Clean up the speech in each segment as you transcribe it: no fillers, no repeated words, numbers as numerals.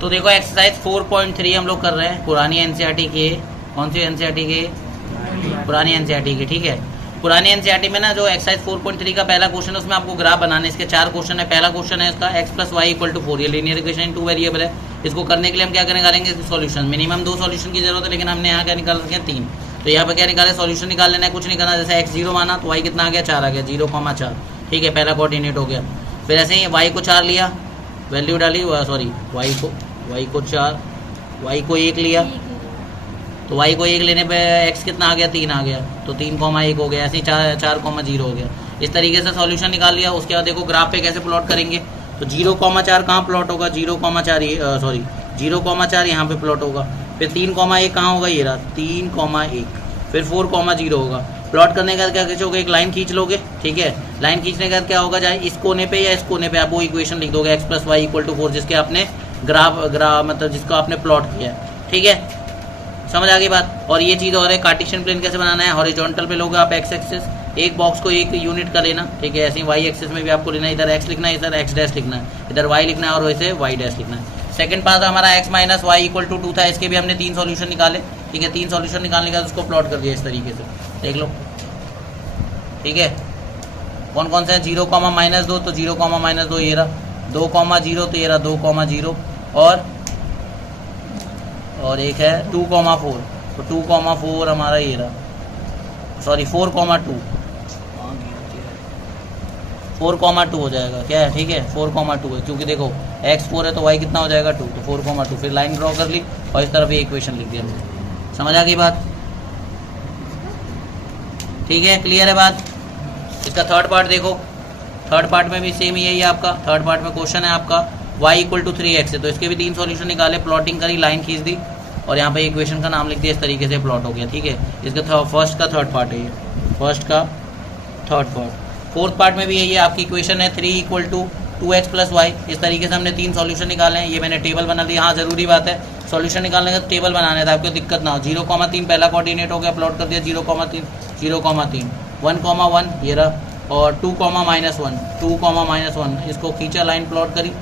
तो देखो एक्सरसाइज 4.3 हम लोग कर रहे हैं, पुरानी एनसीईआरटी की। कौन सी एनसीईआरटी की? पुरानी एनसीईआरटी की, ठीक है। पुरानी एनसीईआरटी में ना जो एक्सरसाइज 4.3 का पहला क्वेश्चन है उसमें आपको ग्राफ बनाना है। इसके 4 क्वेश्चन है। पहला क्वेश्चन है इसका x + y = 4, ये लीनियर इक्वेशन इन 2 वेरिएबल है। इसको करने के लिए हम क्या निकालेंगे? सॉल्यूशन। मिनिमम 2 सॉल्यूशन की जरूरत है, लेकिन हमने यहाँ क्या निकाल सके? 3। तो यहाँ पर क्या निकाले? सॉल्यूशन निकाल लेना है, कुछ नहीं करना। जैसे x 0 माना तो y कितना आ गया? 4 आ गया, 0,4, ठीक है, पहला कोऑर्डिनेट हो गया। फिर ऐसे ही y को 4 लिया, वैल्यू डाली, सॉरी y को 4, y को 1 लिया, तो y को 1 लेने पे x कितना आ गया? 3 आ गया, तो 3,1 हो गया। ऐसे ही 4,0 हो गया। इस तरीके से सॉल्यूशन निकाल लिया। उसके बाद देखो ग्राफ पे कैसे प्लॉट करेंगे। तो 0,4 कहाँ प्लॉट होगा? 0,4 यहाँ पे प्लॉट होगा। फिर 3,1 कहाँ होगा? ये रहा 3,1। फिर 4,0 होगा। प्लॉट करने के बाद क्या खींचोगे? एक लाइन खींच लोगे, ठीक है। लाइन खींचने के बाद क्या होगा? चाहे इस कोने पे या इस कोने पे आप वो इक्वेशन लिख दोगे, x + y = 4, जिसके आपने ग्राफ मतलब जिसको आपने प्लॉट किया, ठीक है। समझ आ गई बात। और ये चीज़ और है, कार्टेशियन प्लेन कैसे बनाना है। हॉरिजॉन्टल पे लोगे आप x एक्सिस, एक बॉक्स को एक यूनिट का लेना, ठीक है। ऐसे ही y एक्सिस में भी आपको लेना है, इधर x लिखना है, इधर x डैश लिखना है, इधर y लिखना है और वैसे y डैश लिखना है। सेकंड पार्ट हमारा x - y = 2 था। इसके भी हमने 3 सॉल्यूशन निकाले, ठीक है। 3 सॉल्यूशन निकालने के बाद उसको प्लॉट कर दिया इस तरीके से, देख लो, ठीक है। कौन कौन से हैं? 0, -2, तो 0, -2 ये रहा, 2,0 तो ये रहा 2,0, और एक है 2,4, तो 2,4 हमारा ये रहा, सॉरी 4,2 हो जाएगा, क्या है? ठीक है, 4,2 है, क्योंकि देखो x 4 है तो y कितना हो जाएगा? 2, तो 4,2। फिर लाइन ड्रॉ कर ली और इस तरफ ये इक्वेशन लिख दिया। समझ आ गई बात? ठीक है, क्लियर है बात। इसका थर्ड पार्ट देखो, थर्ड पार्ट में भी सेम यही है आपका। थर्ड पार्ट में क्वेश्चन है आपका y = 3x है, तो इसके भी 3 सॉल्यूशन निकाले, प्लॉटिंग करी, लाइन खींच दी और यहाँ पे इक्वेशन का नाम लिख दिया, इस तरीके से प्लॉट हो गया, ठीक है। इसका फर्स्ट का थर्ड पार्ट है ये, फर्स्ट का थर्ड पार्ट। फोर्थ पार्ट में भी यही है, आपकी इक्वेशन है 3 = 2x + y। इस तरीके से हमने 3 सॉल्यूशन निकाले हैं। ये मैंने टेबल बना दिया। हाँ, ज़रूरी बात है, सॉल्यूशन निकालने का टेबल बनाने था, आपको दिक्कत ना हो। 0,3 पहला कोऑर्डिनेट हो गया, प्लॉट कर दिया 0,3, 0,3, 1,1 ये रहा, और 2, -1 इसको खींचा, लाइन प्लॉट करी,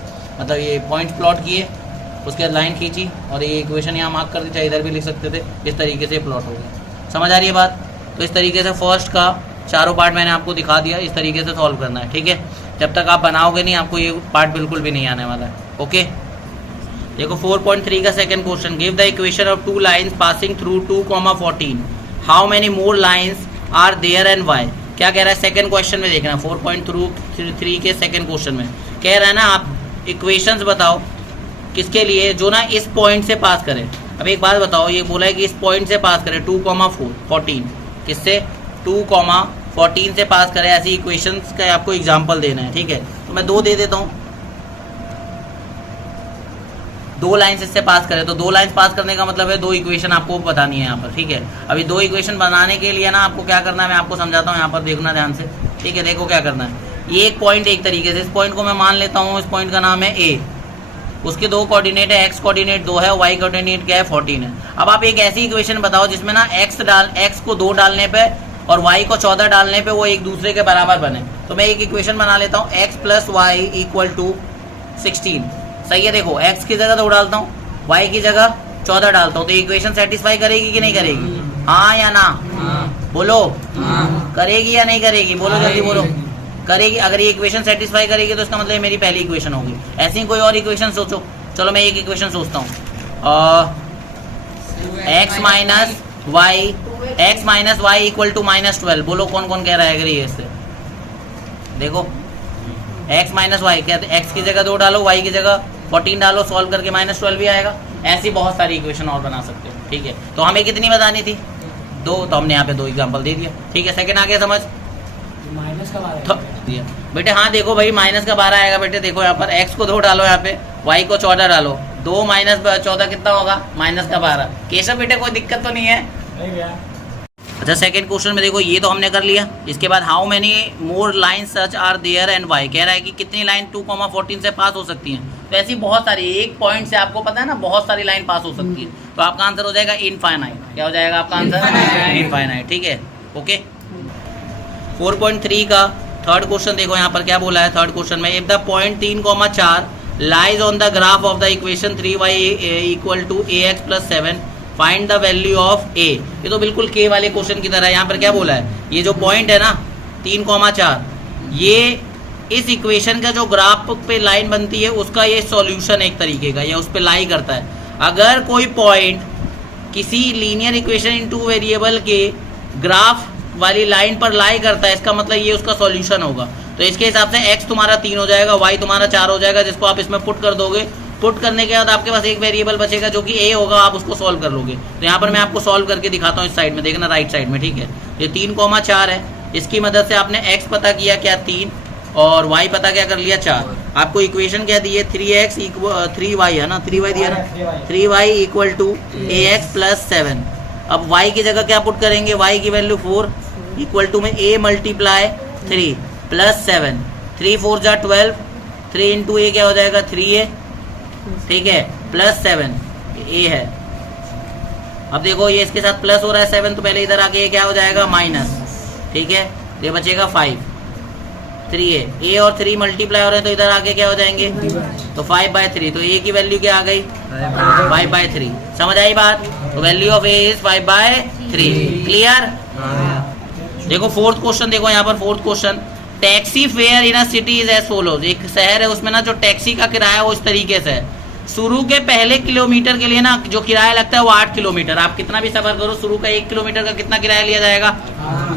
मतलब ये पॉइंट प्लॉट किए, उसके बाद लाइन खींची और ये इक्वेशन यहाँ मार्क कर दी, चाहे इधर भी लिख सकते थे। इस तरीके से प्लॉट हो गया। समझ आ रही है बात? तो इस तरीके से फर्स्ट का चारों पार्ट मैंने आपको दिखा दिया, इस तरीके से सॉल्व करना है, ठीक है। जब तक आप बनाओगे नहीं, आपको ये पार्ट बिल्कुल भी नहीं आने वाला है, ओके। देखो 4.3 का second question, give the equation of 2 lines passing through 2,14, how many more lines are there and why. क्या कह रहा है सेकंड क्वेश्चन में? देखना 4.3 के सेकंड क्वेश्चन में कह रहा है ना, आप इक्वेशंस बताओ किसके लिए, जो ना इस पॉइंट से पास करे। अब एक बात बताओ, ये बोला है कि इस पॉइंट से पास करे 2,14, किससे? 2,14 से पास करे। ऐसी इक्वेशंस का आपको एग्जांपल देना है, ठीक है। तो मैं 2 दे देता हूँ, 2 लाइन्स इससे पास करे, तो 2 लाइन्स पास करने का मतलब है 2 इक्वेशन आपको बतानी है यहाँ पर, ठीक है। अभी 2 इक्वेशन बनाने के लिए ना आपको क्या करना है, मैं आपको समझाता हूँ, यहाँ पर देखना ध्यान से, ठीक है। देखो क्या करना है, ये एक पॉइंट एक तरीके से, इस पॉइंट को मैं मान लेता हूँ, इस पॉइंट का नाम है A, उसके 2 कोऑर्डिनेट है, x कोऑर्डिनेट 2 है, y कोऑर्डिनेट क्या है? 14 है। अब आप एक ऐसी इक्वेशन बताओ जिसमें ना x को 2 डालने पे और y को 14 डालने पे वो एक दूसरे के बराबर बने। तो मैं एक इक्वेशन बना लेता हूँ, x + y = 16, सही है। देखो x की जगह 2 डालता हूँ, y की जगह 14 डालता हूँ, तो इक्वेशन सेटिस्फाई करेगी कि नहीं करेगी? हाँ या ना? बोलो, करेगी या नहीं करेगी? बोलो जल्दी बोलो, करेगी। अगर ये इक्वेशन सेटिस्फाई करेगी तो इसका मतलब मेरी पहली इक्वेशन होगी। ऐसी कोई और इक्वेशन सोचो। चलो मैं एक इक्वेशन सोचता हूँ, x - y = -12। बोलो कौन कौन कह रहा है अगर ये इससे? देखो x - y कहते हैं, x की जगह 2 डालो, y की जगह 14 डालो, सॉल्व करके -12 भी आएगा। ऐसी बहुत सारी इक्वेशन और बना सकते हो, ठीक है। तो हमें कितनी बतानी थी? 2, तो हमने यहाँ पे 2 एग्जाम्पल दे दिया, ठीक है। सेकंड आ गया समझ? माइनस का 12 बेटे, हाँ देखो भाई, -12 आएगा बेटे। देखो यहाँ पर x को 2 डालो, यहाँ पे y को 14 डालो, 2 - 14 कितना होगा? -12। केशव बेटे कोई दिक्कत तो नहीं है? अच्छा, सेकंड क्वेश्चन में देखो, ये तो हमने कर लिया। इसके बाद how many more line such are there and why, कह रहा है कि कितनी लाइन 2,14 से पास हो सकती हैं। तो ऐसी बहुत सारी, एक पॉइंट से आपको पता है ना, बहुत सारी लाइन पास हो सकती है। तो आपका आंसर हो जाएगा इनफाइनाइट। क्या हो जाएगा आपका आंसर? इनफाइनाइट, ठीक है, ओके। 4.3 का थर्ड क्वेश्चन देखो, यहाँ पर क्या बोला है थर्ड क्वेश्चन में, if the point 3,4 lies on the graph of the equation 3y equal to ax plus 7, find the value of a। ये तो बिल्कुल k वाले क्वेश्चन की तरह है। यहाँ पर क्या बोला है, ये जो पॉइंट है ना 3,4, ये इस इक्वेशन का जो ग्राफ पे लाइन बनती है उसका ये सॉल्यूशन एक तरीके का, या उस पे लाई करता है। अगर कोई पॉइंट किसी linear equation in two variable के ग्राफ वाली लाइन पर लाई करता है, इसका मतलब ये उसका सॉल्यूशन होगा। तो इसके हिसाब से x तुम्हारा 3 हो जाएगा, y तुम्हारा 4 हो जाएगा, जिसको आप इसमें पुट कर दोगे। पुट करने के बाद आपके पास एक वेरिएबल बचेगा जो कि a होगा, आप उसको सॉल्व कर लोगे। तो यहाँ पर मैं आपको सॉल्व करके दिखाता हूँ, इस साइड में देखना, राइट साइड में, ठीक है। ये 3,4 है, इसकी मदद से आपने x पता किया क्या 3, और y पता क्या कर लिया 4। आपको इक्वेशन क्या दी है 3x इक्वल 3y है ना, 3y दिया ना, 3y equal to ax plus 7। अब y की जगह क्या पुट करेंगे, y की वैल्यू 4 इक्वल टू में a मल्टीप्लाई 3 प्लस 7, 3 4 जा 12, 3 इंटू ए क्या हो जाएगा 3a, ठीक है, प्लस 7 a है। अब देखो ये इसके साथ प्लस हो रहा है 7, तो पहले इधर आके ये क्या हो जाएगा माइनस, ठीक है, ये बचेगा 5, 3a, a और 3 मल्टीप्लाई हो रहे हैं तो इधर आके क्या हो जाएंगे, तो 5/3, तो a की वैल्यू क्या आ गई 5/3। समझ आई बात? तो value of a is 5/3। Clear? देखो फोर्थ क्वेश्चन, देखो यहाँ पर fourth question, taxi fare in a city is as follows. एक शहर है उसमें ना जो टैक्सी का किराया वो इस तरीके से है। शुरू के पहले किलोमीटर के लिए ना जो किराया लगता है वो 8 किलोमीटर। आप कितना भी सफर करो, शुरू का 1 किलोमीटर का कितना किराया लिया जाएगा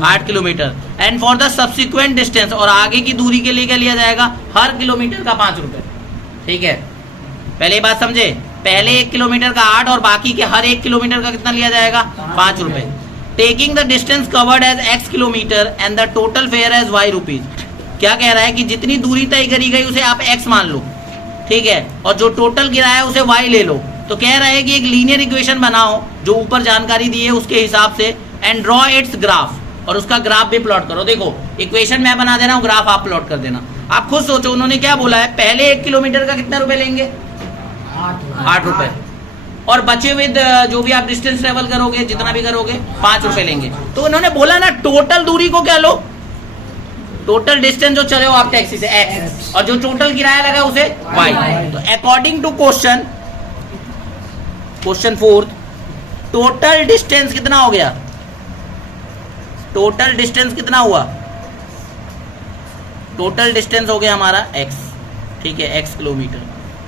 8 kilometre. And for the subsequent distance, और आगे की दूरी के लिए क्या लिया जाएगा, हर किलोमीटर का 5 रुपए। ठीक है, पहले ये बात समझे, पहले 1 किलोमीटर का 8 और बाकी के हर 1 किलोमीटर का कितना लिया जाएगा 5 रुपए। Taking the distance covered as x kilometre and the total fare as y rupees. क्या कह रहा है कि जितनी दूरी तय करी गई उसे आप x मान लो, ठीक है, और जो टोटल गिराया है उसे y ले लो। तो कह रहा है कि एक लीनियर इक्वेशन बनाओ जो ऊपर जानकारी दी है उसके हिसाब से, एंड ड्रॉ इट्स ग्राफ, और उसका ग्राफ भी प्लॉट करो। देखो इक्वेशन मैं बना दे रहा हूँ, ग्राफ आप प्लॉट कर देना। आप खुद सोचो उन्होंने क्या बोला है, पहले 1 किलोमीटर का कितने रुपए लेंगे 8 रुपए, और बचे हुए जो भी आप डिस्टेंस ट्रेवल करोगे जितना भी करोगे 5 रुपए लेंगे। तो उन्होंने बोला ना टोटल दूरी को क्या लो, टोटल डिस्टेंस जो चले हो आप टैक्सी से x, और जो टोटल किराया लगा उसे y। तो according to question 4, total distance कितना हो गया, टोटल डिस्टेंस कितना हुआ, टोटल डिस्टेंस हो गया हमारा x, ठीक है, x किलोमीटर,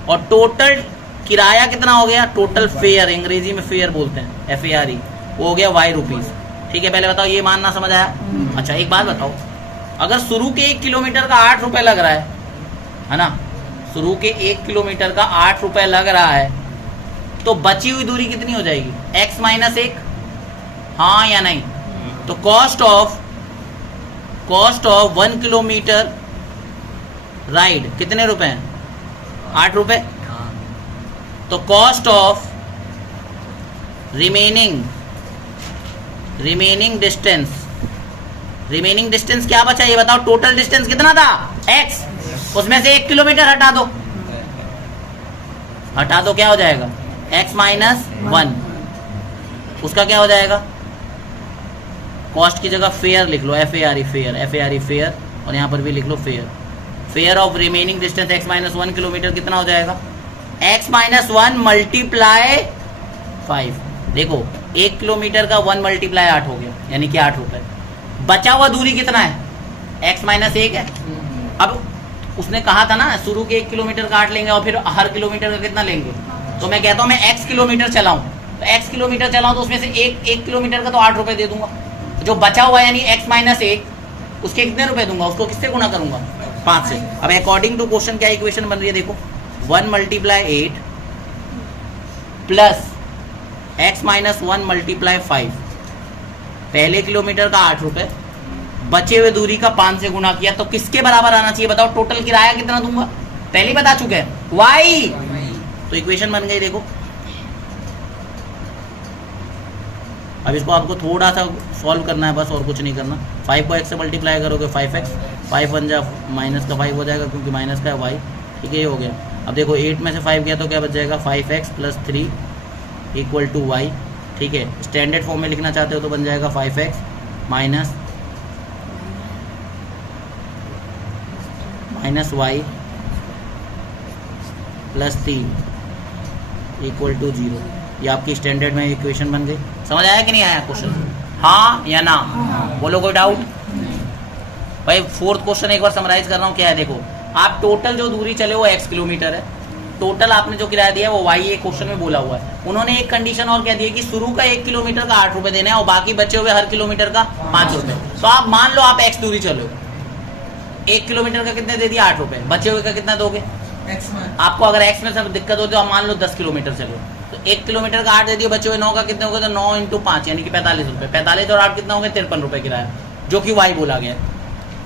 और टोटल किराया कितना हो गया, टोटल फेयर, अंग्रेजी में फेयर बोलते हैं FARE, वो हो गया y रुपीज। ठीक है, पहले बताओ ये मानना समझ आया? अच्छा एक बात बताओ, अगर शुरू के 1 किलोमीटर का 8 रुपए लग रहा है ना, शुरू के 1 किलोमीटर का 8 रुपए लग रहा है, तो बची हुई दूरी कितनी हो जाएगी x माइनस 1, हाँ या नहीं? तो कॉस्ट ऑफ 1 किलोमीटर राइड कितने रुपए हैं, 8 रुपए। तो कॉस्ट ऑफ रिमेनिंग डिस्टेंस क्या बचा ये बताओ, टोटल डिस्टेंस कितना था x, उसमें से 1 किलोमीटर हटा दो, क्या हो जाएगा x माइनस 1, उसका क्या हो जाएगा, कॉस्ट की जगह फेयर लिख लो, FARE फेयर, और यहाँ पर भी लिख लो fare of remaining distance x minus 1 kilometre कितना हो जाएगा, x माइनस 1 मल्टीप्लाई 5। देखो 1 किलोमीटर का 1 मल्टीप्लाई 8 हो गया, यानी कि 8 रुपए। बचा हुआ दूरी कितना है, x माइनस 1 है। अब उसने कहा था ना शुरू के 1 किलोमीटर का 8 लेंगे और फिर हर किलोमीटर का कितना लेंगे, तो मैं कहता हूँ मैं x किलोमीटर चलाऊं, तो x किलोमीटर चलाऊं तो उसमें से 1 किलोमीटर का तो 8 रुपए दे दूंगा, जो बचा हुआ यानी x माइनस 1 उसके कितने रुपए दूंगा, उसको किससे गुणा करूंगा 5 से। अब अकॉर्डिंग टू क्वेश्चन क्या इक्वेशन बन रही है, देखो 1 multiply 8 plus x minus 1 multiply 5, पहले किलोमीटर का 8 रुपए, बचे हुए दूरी का 5 से गुणा किया, तो किसके बराबर आना चाहिए बताओ, टोटल किराया कितना दूंगा, पहले बता चुके हैं y। तो इक्वेशन बन गई देखो। अब इसको आपको थोड़ा सा सॉल्व करना है बस, और कुछ नहीं करना। 5 को x से मल्टीप्लाई करोगे 5x, 5 1 जा माइनस का 5 हो जाएगा क्योंकि माइनस का है y, ठीक है, ये हो गया। अब देखो 8 में से 5 गया तो क्या बच जाएगा 5x plus 3 equal to y, ठीक है। स्टैंडर्ड फॉर्म में लिखना चाहते हो तो बन जाएगा 5x minus y plus 3 equal to 0। ये आपकी स्टैंडर्ड में इक्वेशन बन गई। समझ आया कि नहीं आया क्वेश्चन? हाँ या ना? बोलो कोई डाउट? भाई फोर्थ क्वेश्चन एक बार समराइज कर रहा हूँ। क्या है देखो, आप टोटल जो दूरी चले वो x किलोमीटर है, टोटल आपने जो किराया दिया है वो y ये क्वेश्चन में बोला हुआ है। उन्होंने एक कंडीशन और कह दी है कि शुरू का 1 किलोमीटर का 8 रुपए देना है और बाकी बचे हुए हर किलोमीटर का 5 रुपए। तो आप मान लो आप x दूरी चलो, 1 किलोमीटर का कितने दे दिया? 8 रुपए। बचे हुए का कितना दोगे? आपको अगर x में सब दिक्कत हो तो आप मान लो 10 किलोमीटर चलो, तो 1 किलोमीटर का 8 दे दिए, बचे हुए 9 का कितने हो गए? तो 9 इंटू 5 यानी कि 45 रुपए। 45 और 8 कितना हो गया? 53 रुपए किराया, जो कि y बोला गया।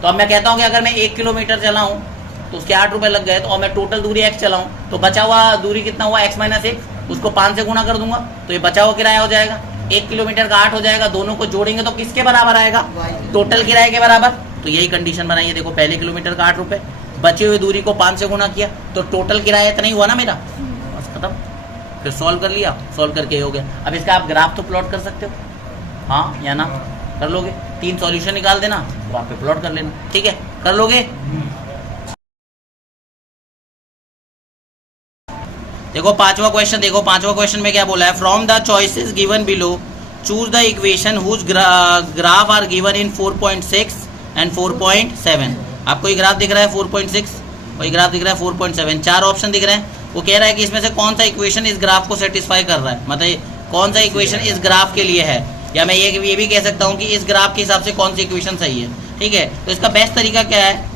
तो अब मैं कहता हूँ कि अगर मैं 1 किलोमीटर चलाऊं तो उसके 8 रुपए लग गए, तो और मैं टोटल दूरी x चलाऊं तो बचा हुआ दूरी कितना हुआ? x माइनस 1, उसको 5 से गुणा कर दूंगा तो ये बचा हुआ किराया हो जाएगा। 1 किलोमीटर का 8 हो जाएगा, दोनों को जोड़ेंगे तो किसके बराबर आएगा? टोटल किराए के बराबर। तो यही कंडीशन बनाई है। देखो पहले किलोमीटर का 8 रुपए, बचे हुए दूरी को 5 से गुणा किया तो टोटल किराया इतना ही हुआ ना मेरा, बस खत्म। फिर सॉल्व कर लिया, सॉल्व करके हो गया। अब इसका आप ग्राफ तो प्लॉट कर सकते हो, हाँ या ना? कर लोगे? 3 सॉल्यूशन निकाल देना, वहाँ पे प्लॉट कर लेना, ठीक है? कर लोगे? देखो पांचवा क्वेश्चन, देखो पांचवा क्वेश्चन में क्या बोला है? From the choices given below choose the equation whose graph are given in 4.6 and 4.7। आपको ये ग्राफ दिख रहा है 4.6 और ये ग्राफ दिख रहा है 4.7, 4 ऑप्शन दिख रहे हैं। वो कह रहा है कि इसमें से कौन सा इक्वेशन इस ग्राफ को सेटिस्फाई कर रहा है, मतलब कौन सा इक्वेशन इस ग्राफ के लिए है, या मैं ये भी कह सकता हूँ कि इस ग्राफ के हिसाब से कौन सी इक्वेशन सही है, ठीक है? तो इसका बेस्ट तरीका क्या है?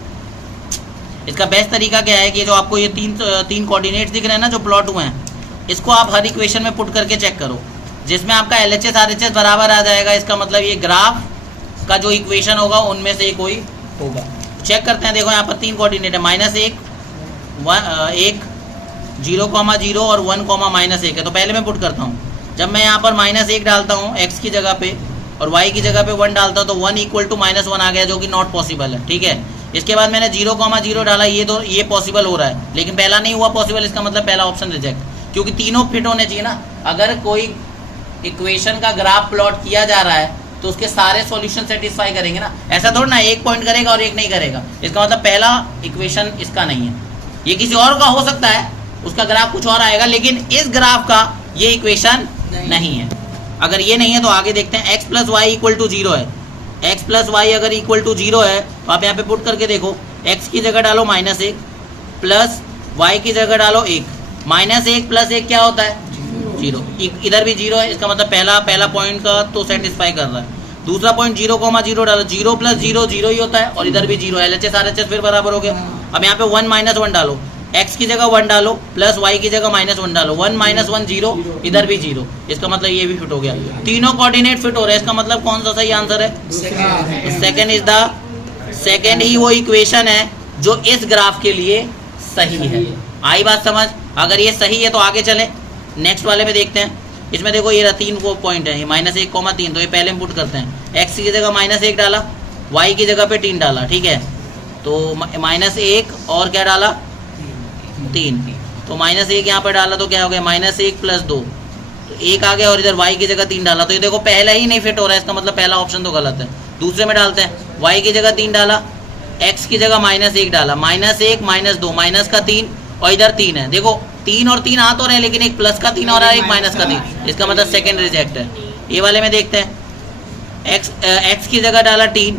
इसका बेस्ट तरीका क्या है कि जो आपको ये तीन कोऑर्डिनेट्स दिख रहे हैं ना जो प्लॉट हुए हैं, इसको आप हर इक्वेशन में पुट करके चेक करो, जिसमें आपका LHS RHS बराबर आ जाएगा। इसका मतलब ये ग्राफ का जो इक्वेशन होगा उनमें से कोई होगा। चेक करते हैं। देखो यहाँ पर 3 कोऑर्डिनेट है, -1, 1, 0,0 और 1,-1 है। तो पहले मैं पुट करता हूँ। जब मैं यहाँ पर -1 डालता हूँ x की जगह पे और y की जगह पे 1 डालता हूँ तो 1 = -1 आ गया, जो कि नॉट पॉसिबल है, ठीक है? इसके बाद मैंने 0,0 डाला, ये पॉसिबल हो रहा है, लेकिन पहला नहीं हुआ पॉसिबल। इसका मतलब पहला ऑप्शन रिजेक्ट, क्योंकि तीनों फिट होने चाहिए ना। अगर कोई इक्वेशन का ग्राफ प्लॉट किया जा रहा है तो उसके सारे सॉल्यूशन सेटिस्फाई करेंगे ना। ऐसा थोड़ा ना एक पॉइंट करेगा और एक नहीं करेगा। इसका मतलब पहला इक्वेशन इसका नहीं है, ये किसी और का हो सकता है, उसका ग्राफ कुछ और आएगा, लेकिन इस ग्राफ का ये इक्वेशन नहीं है। अगर ये नहीं है तो आगे देखते हैं। x + y = 0 है। x + y अगर = 0 है तो आप यहाँ पे पुट करके देखो। x की जगह डालो -1 प्लस y की जगह डालो 1। -1 + 1 क्या होता है? 0। इधर भी 0 है, इसका मतलब पहला पॉइंट का तो सेटिस्फाई कर रहा है। दूसरा पॉइंट 0,0 डालो, 0 + 0 0 ही होता है, और इधर भी 0 है। LHS RHS फिर बराबर हो गया। अब यहाँ पे 1 - 1 डालो, x की जगह 1 डालो प्लस y की जगह -1 डालो। 1 - 1 0, इधर भी 0। इसका मतलब ये भी फिट हो गया। तीनों कोऑर्डिनेट फिट हो रहे हैं। इसका मतलब कौन सा सही आंसर है? सेकंड ही वो इक्वेशन है जो इस ग्राफ के लिए सही है। आई बात समझ? अगर ये सही है तो आगे चले, नेक्स्ट वाले में देखते हैं। इसमें देखो ये 3 को पॉइंट है, ये -1,3, तो ये पहले हम पुट करते हैं। x की जगह -1 डाला, y की जगह पे 3 डाला, ठीक है? तो -1 और क्या डाला? 3। तो -1 यहाँ पर डाला तो क्या हो गया? -1 + 2, तो 1 आ गया, और इधर y की जगह 3 डाला। तो ये देखो पहला ही नहीं फिट हो रहा है, इसका मतलब पहला ऑप्शन तो गलत है। दूसरे में डालते हैं। y की जगह 3 डाला, x की जगह -1 डाला, -1 -2 -3, और इधर 3 है। देखो 3 और 3 आ तो रहे, लेकिन एक +3 और एक -3, इसका मतलब सेकंड रिजेक्ट है। ये वाले में देखते हैं। x की जगह डाला 3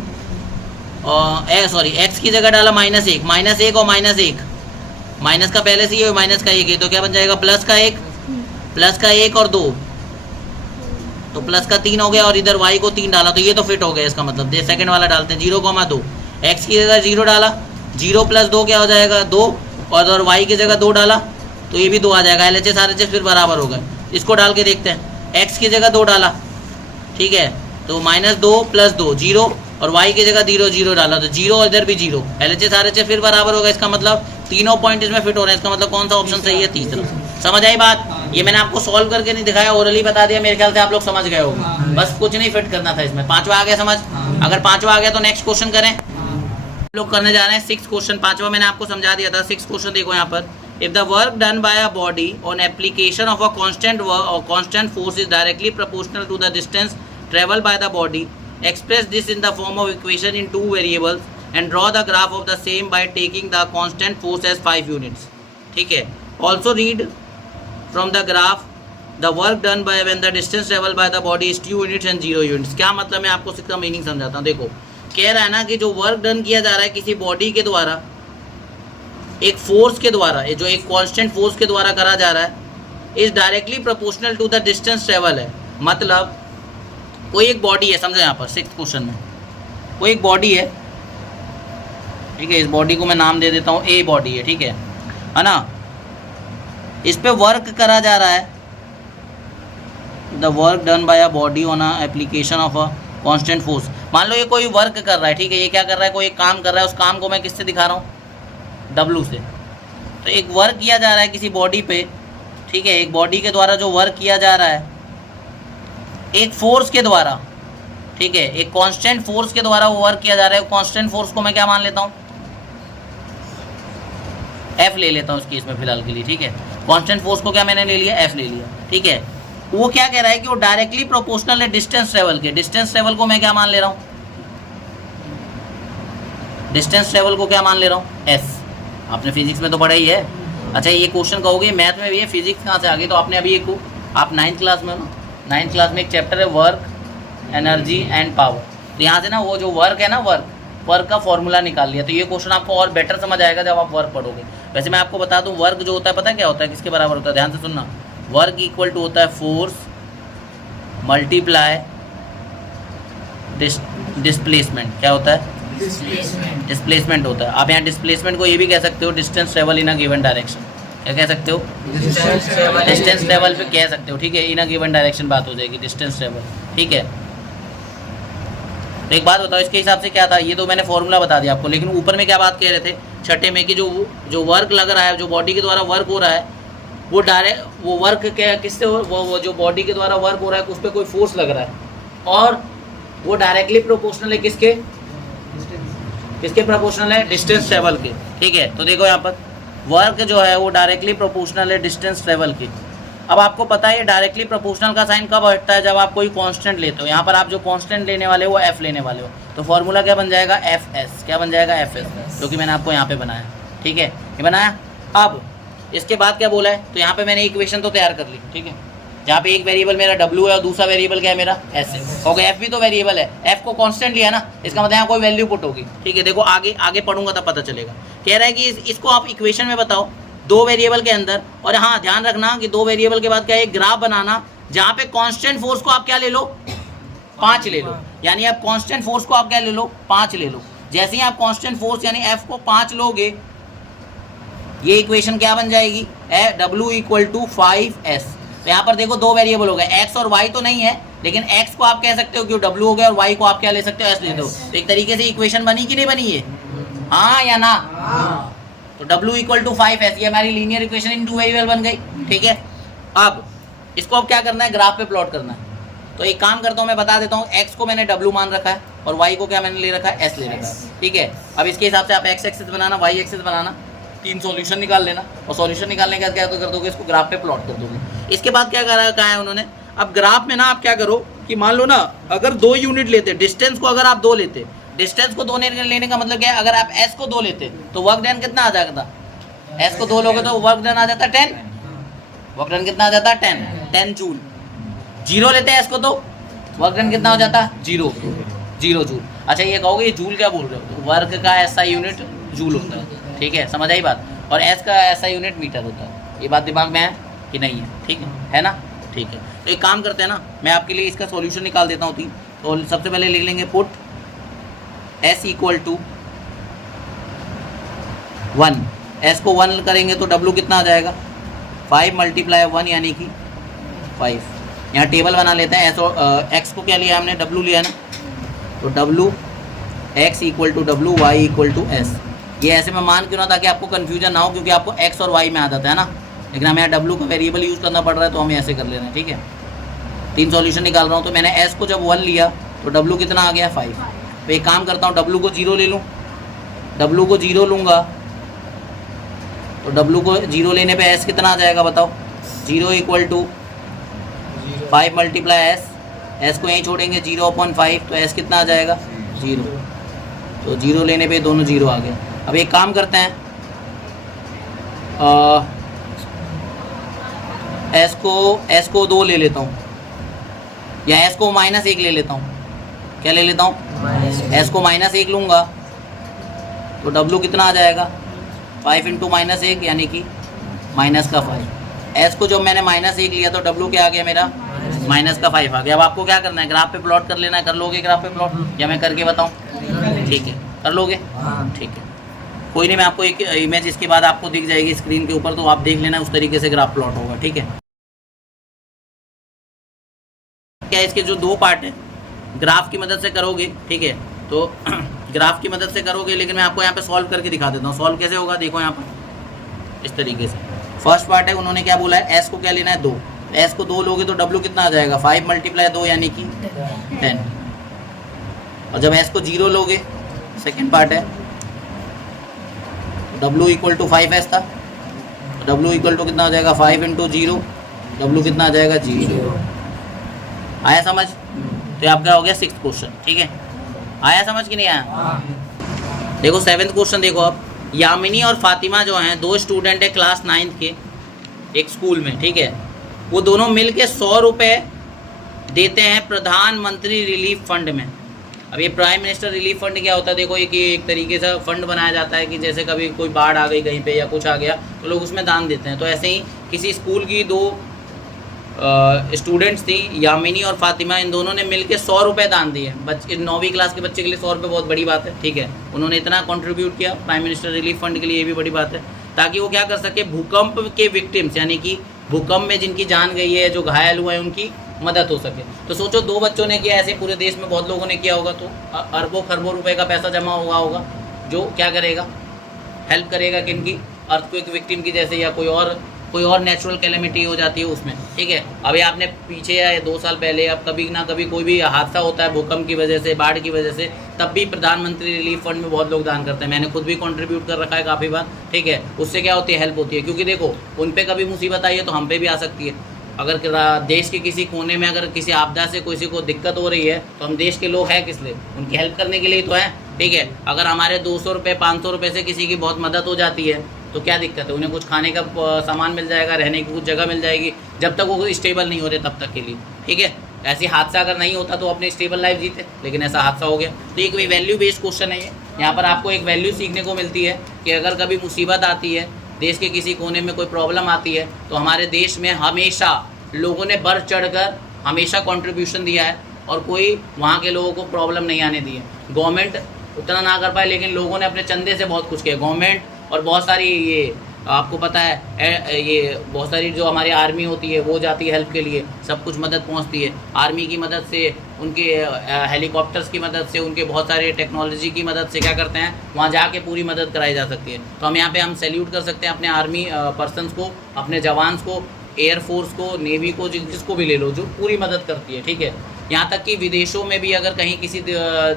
और x की जगह डाला -1 और -1, माइनस का पहले से ही माइनस का 1 है, तो क्या बन जाएगा? प्लस का 1 और 2, तो प्लस का 3 हो गया, और इधर y को 3 डाला, तो ये तो फिट हो गया। इसका मतलब सेकंड वाला डालते हैं। 0,2, x की जगह 0 डाला, 0 + 2 क्या हो जाएगा? 2, और y की जगह 2 डाला तो ये भी 2 आ जाएगा। LHS RHS फिर बराबर होगा। इसको डाल के देखते हैं। x की जगह 2 डाला, ठीक है? तो -2 + 2 0, और y की जगह 0 डाला तो 0, और इधर भी 0। LHS RHS फिर बराबर होगा। इसका मतलब तीनों पॉइंट इसमें फिट हो रहे हैं। इसका मतलब कौन सा ऑप्शन सही है? तीसरा। समझ आई बात? ये मैंने आपको सॉल्व करके नहीं दिखाया, ओरली बता दिया। मेरे ख्याल से आप लोग समझ गए हो। बस कुछ नहीं फिट करना था इसमें। 5वां आ गया समझ? अगर 5वां आ गया तो नेक्स्ट क्वेश्चन करें। लोग करने जा रहे हैं 6th क्वेश्चन। 5वां मैंने आपको समझा दिया था। 6th क्वेश्चन देखो यहाँ पर। If the work done by a body on application of a constant force is directly proportional to the distance travel by the body, express this in the form of equation in 2 variables and draw the graph of the same by taking the constant force as 5 units। ठीक है, also read from the graph the work done by when the distance travel by the body is 2 units and 0 units. क्या मतलब, मैं आपको इसका meaning समझाता हूँ। देखो कह रहा है ना कि जो वर्क डन किया जा रहा है किसी बॉडी के द्वारा एक फोर्स के द्वारा, जो एक कांस्टेंट फोर्स के द्वारा करा जा रहा है, is directly proportional to the distance travel है। मतलब कोई एक बॉडी है, समझो यहाँ पर 6th क्वेश्चन में कोई एक बॉडी है, ठीक है, इस बॉडी को मैं नाम दे देता हूँ ए बॉडी है, ठीक है ना। इस पे वर्क करा जा रहा है, the work done by a body on a application of a constant force. मान लो ये कोई वर्क कर रहा है, ठीक है, ये क्या कर रहा है, कोई एक काम कर रहा है, उस काम को मैं किससे दिखा रहा हूँ, W से। तो एक वर्क किया जा रहा है किसी बॉडी पे, ठीक है, एक बॉडी के द्वारा जो वर्क किया जा रहा है एक फोर्स के द्वारा, ठीक है, एक कांस्टेंट फोर्स के द्वारा वो वर्क किया जा रहा है। कांस्टेंट फोर्स को मैं क्या मान लेता हूँ, F ले लेता हूँ इस केस में फिलहाल के लिए, ठीक है। कांस्टेंट फोर्स को क्या मैंने ले लिया, F ले लिया, ठीक है। वो क्या कह रहा है कि वो डायरेक्टली प्रोपोर्शनल है डिस्टेंस ट्रेवल के। डिस्टेंस ट्रेवल को मैं क्या मान ले रहा हूँ, डिस्टेंस ट्रेवल को क्या मान ले रहा हूँ, S। आपने फिजिक्स में तो पढ़ा ही है। अच्छा ये क्वेश्चन कहोगे मैथ में भी है, फिजिक्स कहाँ से आ गई, तो आपने अभी एक, आप 9th क्लास में हो ना, 9th क्लास में एक चैप्टर है वर्क एनर्जी एंड पावर। तो यहाँ से ना वो जो वर्क है ना, वर्क का फॉर्मूला निकाल लिया। तो ये क्वेश्चन आपको और बेटर समझ आएगा जब आप वर्क पढ़ोगे। वैसे मैं आपको बता दूं वर्क जो होता है पता है क्या होता है, किसके बराबर होता है, ध्यान से सुनना। वर्क इक्वल टू होता है फोर्स मल्टीप्लाई डिस्प्लेसमेंट। क्या होता है, डिस्प्लेसमेंट होता है। आप यहाँ डिस्प्लेसमेंट को ये भी कह सकते हो distance travel in a given direction. क्या कह सकते हो, डिस्टेंस ट्रेवल पे कह सकते हो, ठीक है, इन अ गिवन डायरेक्शन बात हो जाएगी, डिस्टेंस ट्रेवल, ठीक है। तो एक बात बताओ, इसके हिसाब से क्या था, ये तो मैंने फॉर्मूला बता दिया आपको, लेकिन ऊपर में क्या बात कह रहे थे छठे में कि जो वर्क लग रहा है, जो बॉडी के द्वारा वर्क हो रहा है, वो डायरेक्ट वो वर्क क्या किससे वो जो बॉडी के द्वारा वर्क हो रहा है उस पर कोई फोर्स लग रहा है, और वो डायरेक्टली प्रोपोर्शनल है किसके प्रोपोर्शनल है, डिस्टेंस ट्रेवल के, ठीक है। तो देखो यहाँ पर वर्क जो है वो डायरेक्टली प्रोपोर्शनल है डिस्टेंस ट्रेवल के। अब आपको पता है डायरेक्टली प्रोपोर्शनल का साइन कब हटता है, जब आप कोई कांस्टेंट लेते हो। यहाँ पर आप जो कांस्टेंट लेने वाले हो वो F लेने वाले हो, तो फॉर्मूला क्या बन जाएगा, FS। क्या बन जाएगा, FS, जो कि मैंने आपको यहाँ पे बनाया, ठीक है, ये बनाया। अब इसके बाद क्या बोला है, तो यहाँ पे मैंने इक्वेशन तो तैयार कर ली, ठीक है, जहाँ पे एक वेरिएबल मेरा W है और दूसरा वेरिएबल क्या है मेरा S है। हो गया, F भी तो वेरिएबल है, F को कांस्टेंट लिया ना, इसका मतलब यहाँ कोई वैल्यू पुट होगी, ठीक है। देखो आगे पढ़ूंगा तब पता चलेगा। कह रहा है कि इसको आप इक्वेशन में बताओ 2 वेरिएबल के अंदर, और हाँ ध्यान रखना कि 2 वेरिएबल के बाद क्या है, एक ग्राफ बनाना जहाँ पे कांस्टेंट फोर्स को आप क्या ले लो, 5 ले लो। यानी आप कांस्टेंट फोर्स को आप क्या ले लो, 5 ले लो। जैसे ही आप कांस्टेंट फोर्स यानी F को 5 लोगे, ये इक्वेशन क्या बन जाएगी, W इक्वल टू 5S। तो यहाँ पर देखो 2 वेरिएबल हो गए, X और Y तो नहीं है, लेकिन X को आप कह सकते हो क्यों W हो गया, और Y को आप क्या ले सकते हो, S ले दो। तो एक तरीके से इक्वेशन बनी कि नहीं बनी है, हाँ या ना। तो W इक्वल टू 5S, ये हमारी लीनियर इक्वेशन इन 2 वेरिएबल बन गई, ठीक है। अब इसको अब क्या करना है, ग्राफ पे प्लॉट करना है। तो एक काम करता हूँ, मैं बता देता हूँ, X को मैंने W मान रखा है और Y को क्या मैंने ले रखा है, S ले रखा है, ठीक है। अब इसके हिसाब से आप X एक्सिस बनाना, Y एक्सिस बनाना, 3 सॉल्यूशन निकाल लेना, और सॉल्यूशन निकालने के बाद क्या कर दोगे, इसको ग्राफ पे प्लॉट कर दोगे। इसके बाद क्या कहा है उन्होंने, अब ग्राफ में ना आप क्या करो कि मान लो ना अगर 2 यूनिट लेते, डिस्टेंस को अगर आप 2 लेते, डिस्टेंस को 2 लेने का मतलब क्या है, अगर आप S को 2 लेते तो वर्क डन कितना आ जाता, S को 2 लोगे तो वर्क डन आ जाता 10, वर्क डन कितना आ जाता 10 जूल। 0 लेते हैं S को तो वर्क डन कितना हो जाता, 0 जूल। अच्छा ये कहोगे ये जूल क्या बोल रहे हो, तो वर्क का SI यूनिट जूल होता है, ठीक है, समझ आई बात। और S का SI यूनिट मीटर होता है। ये बात दिमाग में है कि नहीं है, ठीक है ना, ठीक है। तो एक काम करते हैं ना, मैं आपके लिए इसका सॉल्यूशन निकाल देता हूँ 3। तो सबसे पहले लिख लेंगे put S equal to 1, S को 1 करेंगे तो W कितना आ जाएगा, 5 मल्टीप्लाई 1 यानी कि 5। यहाँ टेबल बना लेते हैं, S और X को क्या लिया हमने, W लिया ना, तो W X equal to W, Y equal to S। ये ऐसे में मान क्यों ना, ताकि आपको कन्फ्यूजन ना हो, क्योंकि आपको X और Y में आदत है ना, लेकिन हमें यहाँ W का वेरिएबल यूज़ करना पड़ रहा है, तो हमें ऐसे कर लेना है, ठीक है। 3 सॉल्यूशन निकाल रहा हूँ, तो मैंने S को जब 1 लिया तो W कितना आ गया, 5। तो एक काम करता हूँ, W को 0 ले लूँ, W को 0 लूँगा तो W को 0 लेने पे S कितना आ जाएगा बताओ, 0 इक्वल टू 5 मल्टीप्लाई S को यहीं छोड़ेंगे 0/5, तो S कितना आ जाएगा, 0। तो 0 लेने पे दोनों 0 आ गए। अब एक काम करते हैं, एस को 2 ले लेता हूँ, या एस को -1 ले लेता हूँ। क्या ले लेता हूँ? एस को -1 लूँगा तो W कितना आ जाएगा? 5 × -1 यानी कि -5। एस को जब मैंने -1 लिया तो W क्या आ गया मेरा? -5 आ गया। अब आपको क्या करना है? ग्राफ पे प्लॉट कर लेना है। कर लोगे ग्राफ पे प्लॉट, या मैं करके बताऊँ? ठीक है, कर लोगे? ठीक है, कोई नहीं, मैं आपको एक इमेज इसके बाद आपको दिख जाएगी स्क्रीन के ऊपर, तो आप देख लेना, उस तरीके से ग्राफ प्लॉट होगा। ठीक है, क्या इसके जो 2 पार्ट है ग्राफ की मदद से करोगे, ठीक है, तो ग्राफ की मदद से करोगे, लेकिन मैं आपको यहाँ पे सॉल्व करके दिखा देता हूँ। सॉल्व कैसे होगा देखो यहाँ पर, इस तरीके से। फर्स्ट पार्ट है, उन्होंने क्या बोला है? एस को क्या लेना है? 2। एस को 2 लोगे तो W कितना आ जाएगा? 5 × 2 यानी कि 10। और जब एस को 0 लोगे, सेकेंड पार्ट है, W = 5S था, W = कितना आ जाएगा? 5 × 0, W कितना आ जाएगा? 0। आया समझ? तो आपका हो गया 6th क्वेश्चन। ठीक है, आया समझ कि नहीं आया? देखो 7th क्वेश्चन देखो। अब यामिनी और फातिमा जो हैं, 2 स्टूडेंट है क्लास 9th के एक स्कूल में, ठीक है, वो दोनों मिल के 100 रुपये देते हैं प्रधानमंत्री रिलीफ फंड में। अब ये प्राइम मिनिस्टर रिलीफ फंड क्या होता है? देखो, एक तरीके से फंड बनाया जाता है कि जैसे कभी कोई बाढ़ आ गई कहीं पे या कुछ आ गया तो लोग उसमें दान देते हैं। तो ऐसे ही किसी स्कूल की 2 स्टूडेंट्स थी, यामिनी और फातिमा, इन दोनों ने मिलके 100 रुपये दान दिए। 9वीं क्लास के बच्चे के लिए 100 रुपये बहुत बड़ी बात है। ठीक है, उन्होंने इतना कंट्रीब्यूट किया प्राइम मिनिस्टर रिलीफ फंड के लिए, ये भी बड़ी बात है, ताकि वो क्या कर सके, भूकंप के विक्टिम्स, यानी कि भूकंप में जिनकी जान गई है, जो घायल हुए हैं, उनकी मदद हो सके। तो सोचो 2 बच्चों ने किया, ऐसे पूरे देश में बहुत लोगों ने किया होगा, तो अरबों खरबों रुपए का पैसा जमा हुआ होगा, जो क्या करेगा, हेल्प करेगा किनकी? अर्थक्वेक विक्टिम की, जैसे, या कोई और नेचुरल कैलेमिटी हो जाती है उसमें। ठीक है, अभी आपने पीछे या 2 साल पहले, अब कभी ना कभी कोई भी हादसा होता है भूकंप की वजह से, बाढ़ की वजह से, तब भी प्रधानमंत्री रिलीफ फंड में बहुत लोग दान करते हैं। मैंने खुद भी कंट्रीब्यूट कर रखा है काफ़ी बार। ठीक है, उससे क्या होती है, हेल्प होती है, क्योंकि देखो उन पे कभी मुसीबत आई है तो हम पे भी आ सकती है। अगर देश के किसी कोने में अगर किसी आपदा से किसी को दिक्कत हो रही है, तो हम देश के लोग हैं किस लिए? उनकी हेल्प करने के लिए तो हैं। ठीक है, अगर हमारे 200 रुपये 500 रुपये से किसी की बहुत मदद हो जाती है तो क्या दिक्कत है? उन्हें कुछ खाने का सामान मिल जाएगा, रहने की कुछ जगह मिल जाएगी, जब तक वो स्टेबल नहीं होते तब तक के लिए। ठीक है, ऐसी हादसा अगर नहीं होता तो अपने स्टेबल लाइफ जीते, लेकिन ऐसा हादसा हो गया। तो एक वैल्यू बेस्ड क्वेश्चन है ये। यहाँ पर आपको एक वैल्यू सीखने को मिलती है कि अगर कभी मुसीबत आती है, देश के किसी कोने में कोई प्रॉब्लम आती है, तो हमारे देश में हमेशा लोगों ने बढ़ चढ़ कर हमेशा कंट्रीब्यूशन दिया है, और कोई वहाँ के लोगों को प्रॉब्लम नहीं आने दी है। गवर्नमेंट उतना ना कर पाए, लेकिन लोगों ने अपने चंदे से बहुत कुछ किया। गवर्नमेंट और बहुत सारी, ये आपको पता है, ये बहुत सारी जो हमारी आर्मी होती है वो जाती है हेल्प के लिए, सब कुछ मदद पहुंचती है। आर्मी की मदद से, उनके हेलीकॉप्टर्स की मदद से, उनके बहुत सारे टेक्नोलॉजी की मदद से क्या करते हैं, वहाँ जाके पूरी मदद कराई जा सकती है। तो हम यहाँ पे हम सैल्यूट कर सकते हैं अपने आर्मी पर्सनस को, अपने जवान्स को, एयरफोर्स को, नेवी को, जिसको भी ले लो, जो पूरी मदद करती है। ठीक है, यहाँ तक कि विदेशों में भी अगर कहीं किसी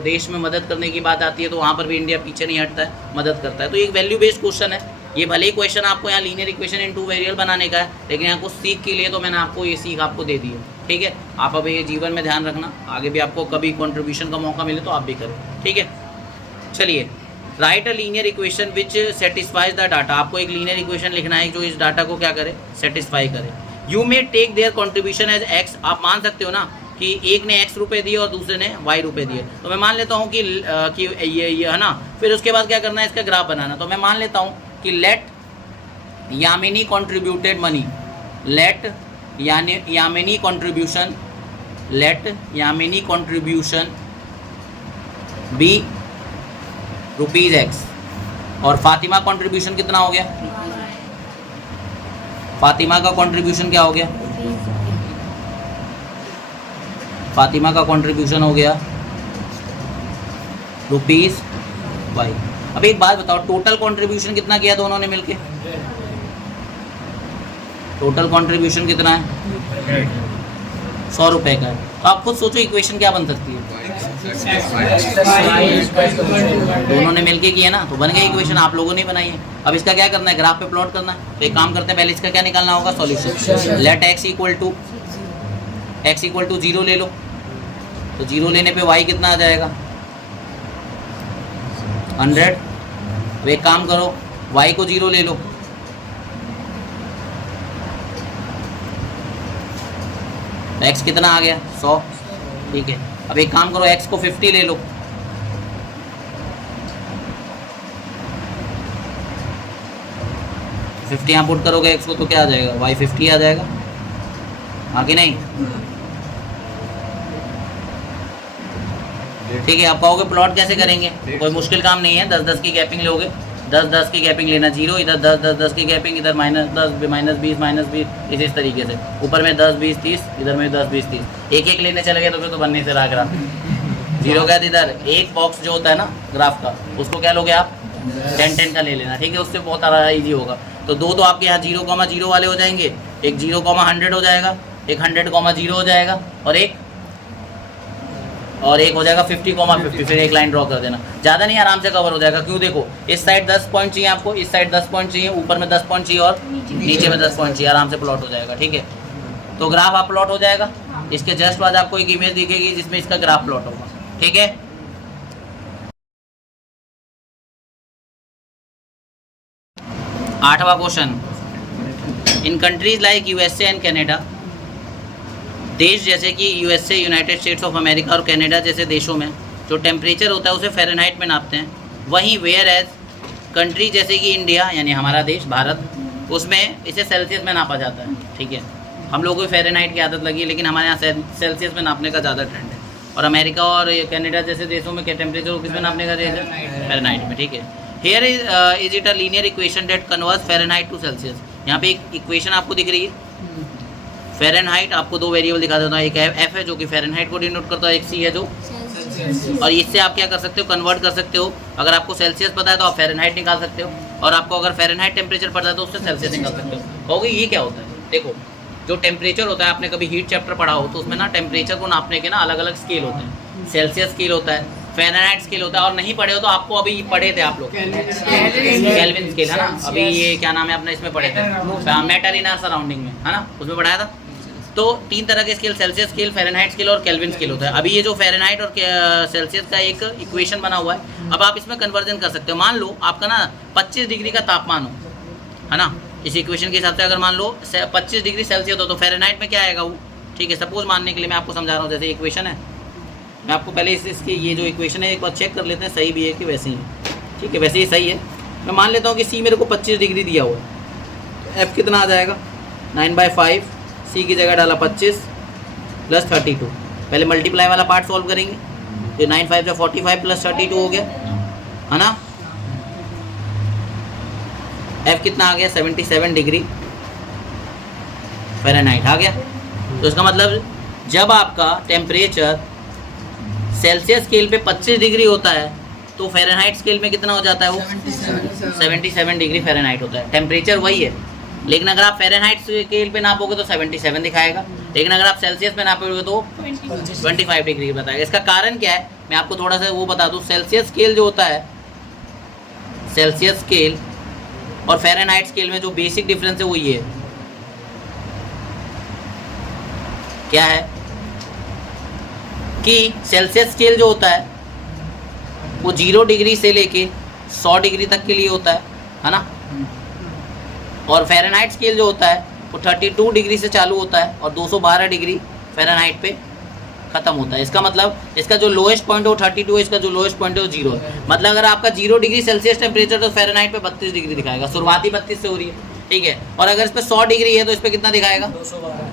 देश में मदद करने की बात आती है तो वहाँ पर भी इंडिया पीछे नहीं हटता है, मदद करता है। तो एक वैल्यू बेस्ड क्वेश्चन है ये। भले ही क्वेश्चन आपको यहाँ लीनियर इक्वेशन इन 2 वेरिएबल बनाने का है, लेकिन यहाँ कुछ सीख के लिए तो मैंने आपको ये सीख आपको दे दी है। ठीक है, आप अब ये जीवन में ध्यान रखना, आगे भी आपको कभी कॉन्ट्रीब्यूशन का मौका मिले तो आप भी करें। ठीक है, चलिए, right a linear equation which satisfies the data. आपको एक लीनियर इक्वेशन लिखना है जो इस डाटा को क्या करे, सेटिस्फाई करे। You may take their contribution as x. आप मान सकते हो ना कि एक ने x रुपये दिए और दूसरे ने y रुपये दिए, तो मैं मान लेता हूँ कि ये है ना। फिर उसके बाद क्या करना है, इसका ग्राफ बनाना। तो मैं मान लेता हूँ कि let Yamini contributed money, let Yamini contribution, let Yamini contribution be ₹x, और फातिमा कॉन्ट्रीब्यूशन कितना हो गया? फातिमा का कॉन्ट्रीब्यूशन क्या हो गया? फातिमा का कंट्रीब्यूशन हो गया ₹y। अब एक बात बताओ, टोटल कंट्रीब्यूशन कितना किया दोनों ने मिलके? टोटल कंट्रीब्यूशन कितना है? 100 रुपये का है। तो आप खुद सोचो इक्वेशन क्या बन सकती है। दोनों ने मिलके किया ना, तो बन गई इक्वेशन, आप लोगों ने बनाई है। अब इसका क्या करना है, ग्राफ पे प्लॉट करना है। तो एक काम करते हैं, पहले इसका क्या निकालना होगा, सॉल्यूशन। लेट x = 0 ले लो, तो 0 लेने पे y कितना आ जाएगा, 100। अब एक काम करो, y को 0 ले लो, तो x कितना आ गया 100, ठीक है। अब एक काम करो, x को 50 ले लो, फिफ्टी यहाँ पुट करोगे x को तो क्या आ जाएगा, y 50 आ जाएगा, आगे नहीं, ठीक है। आप कहोगे प्लॉट कैसे करेंगे, कोई मुश्किल काम नहीं है, 10-10 की गैपिंग लोगे, 10-10 की गैपिंग लेना, 0 इधर 10-10 की गैपिंग, इधर -10 -20 इस तरीके से, ऊपर में 10-20-30, इधर में 10-20-30, एक लेने चले गए तो फिर तो बनने से रहा 0 का इधर एक बॉक्स जो होता है ना ग्राफ का, उसको क्या लोगे आप 10-10 का ले लेना, ठीक है, उससे बहुत ईजी होगा। तो दो तो आपके यहाँ 0,0 वाले हो जाएंगे, एक 0,100 हो जाएगा, एक 100,0 हो जाएगा, और एक हो जाएगा 50,50, फिर एक लाइन ड्रॉ कर देना, ज़्यादा नहीं, आराम से कवर हो जाएगा। क्यों, देखो इस साइड 10 पॉइंट चाहिए आपको, इस साइड 10 पॉइंट चाहिए, ऊपर में 10 पॉइंट चाहिए और नीचे में 10 पॉइंट चाहिए, आराम से प्लॉट हो जाएगा, ठीक है। तो ग्राफ आप प्लॉट हो जाएगा, इसके जस्ट बाद आपको एक इमेज दिखेगी जिसमें इसका ग्राफ प्लॉट होगा, ठीक है। आठवां question, in countries like USA and Canada, देश जैसे कि USA, United states of America और कनाडा जैसे देशों में जो टेम्परेचर होता है उसे फ़ारेनहाइट में नापते हैं, वहीं वेयर एज कंट्री जैसे कि इंडिया यानी हमारा देश भारत, उसमें इसे सेल्सियस में नापा जाता है, ठीक है। हम लोगों को फ़ारेनहाइट की आदत लगी है, लेकिन हमारे यहाँ सेल्सियस में नापने का ज़्यादा ट्रेंड है, और अमेरिका और कनाडा जैसे देशों में क्या टेम्परेचर को किस में नापने का रेंज है, फ़ारेनहाइट में, ठीक है। Here is it a linear equation that converts Fahrenheit to Celsius. यहाँ पे एक इक्वेशन आपको दिख रही है, फ़ारेनहाइट, आपको दो वेरिएबल दिखा देता हूँ, एक एफ है जो कि फ़ारेनहाइट को डिनोट करता है, एक सी है जो, और इससे आप क्या कर सकते हो, कन्वर्ट कर सकते हो। अगर आपको सेल्सियस पता है तो आप फ़ारेनहाइट निकाल सकते हो, और आपको अगर फ़ारेनहाइट टेम्परेचर पता है तो उससे सेल्सियस निकाल सकते हो। कहोगे ये क्या होता है, देखो जो टेम्परेचर होता है, आपने कभी हीट चैप्टर पढ़ा हो तो उसमें ना टेम्परेचर को नापने के ना अलग अलग स्केल होते हैं, सेल्सियस स्केल होता है, फ़ारेनहाइट स्केल होता है, और नहीं पढ़े हो तो आपको अभी पढ़े थे आप लोग केल्विन स्केल, है ना, अभी ये क्या नाम है अपना, इसमें पढ़े थे मैटर इन आवर सराउंडिंग में, है ना, उसमें पढ़ाया था। तो 3 तरह के scale, Celsius scale, Fahrenheit scale और केल्विन स्केल होता है। अभी ये जो फ़ारेनहाइट और सेल्सियस का एक इक्वेशन बना हुआ है, अब आप इसमें कन्वर्जन कर सकते हो। मान लो आपका ना 25 डिग्री का तापमान हो, है ना, इस इक्वेशन के हिसाब से अगर मान लो 25 डिग्री सेल्सियस हो तो फ़ारेनहाइट में क्या आएगा वो, ठीक है। सपोज मानने के लिए मैं आपको समझा रहा हूँ, जैसे इक्वेशन है, मैं आपको पहले इसकी ये जो इक्वेशन है एक बार चेक कर लेते हैं सही भी है कि वैसे ही है, ठीक है, वैसे ही सही है। मैं मान लेता हूँ कि सी मेरे को 25 डिग्री दिया हुआ है, एफ कितना आ जाएगा 9/5, सी की जगह डाला 25 + 32, पहले मल्टीप्लाई वाला पार्ट सॉल्व करेंगे, तो 9×5 = 45 + 32 हो गया, है ना। एफ कितना आ गया 77 डिग्री फ़ारेनहाइट आ गया। तो इसका मतलब जब आपका टेम्परेचर सेल्सियस स्केल पे 25 डिग्री होता है तो फ़ारेनहाइट स्केल में कितना हो जाता है वो 77 डिग्री फ़ारेनहाइट होता है। टेम्परेचर वही है, लेकिन अगर आप फ़ारेनहाइट स्केल पे नापोगे तो 77 दिखाएगा, लेकिन अगर आप सेल्सियस पे नापोगे तो 25 डिग्री बताएगा। इसका कारण क्या है मैं आपको थोड़ा सा वो बता दूं। सेल्सियस स्केल जो होता है, सेल्सियस स्केल और फ़ारेनहाइट स्केल में जो बेसिक डिफरेंस है वो ये है, क्या है कि सेल्सियस स्केल जो होता है वो 0 डिग्री से लेके 100 डिग्री तक के लिए होता है ना, और फ़ारेनहाइट स्केल जो होता है वो 32 डिग्री से चालू होता है और 212 डिग्री फ़ारेनहाइट पे ख़त्म होता है। इसका मतलब इसका जो लोएस्ट पॉइंट है वो 32 है, इसका जो लोएस्ट पॉइंट है वो 0 है। मतलब अगर आपका 0 डिग्री सेल्सियस टेम्परेचर तो फ़ारेनहाइट पे 32 डिग्री दिखाएगा, शुरुआती 32 से हो रही है, ठीक है। और अगर इस पर 100 डिग्री है तो इस पर कितना दिखाएगा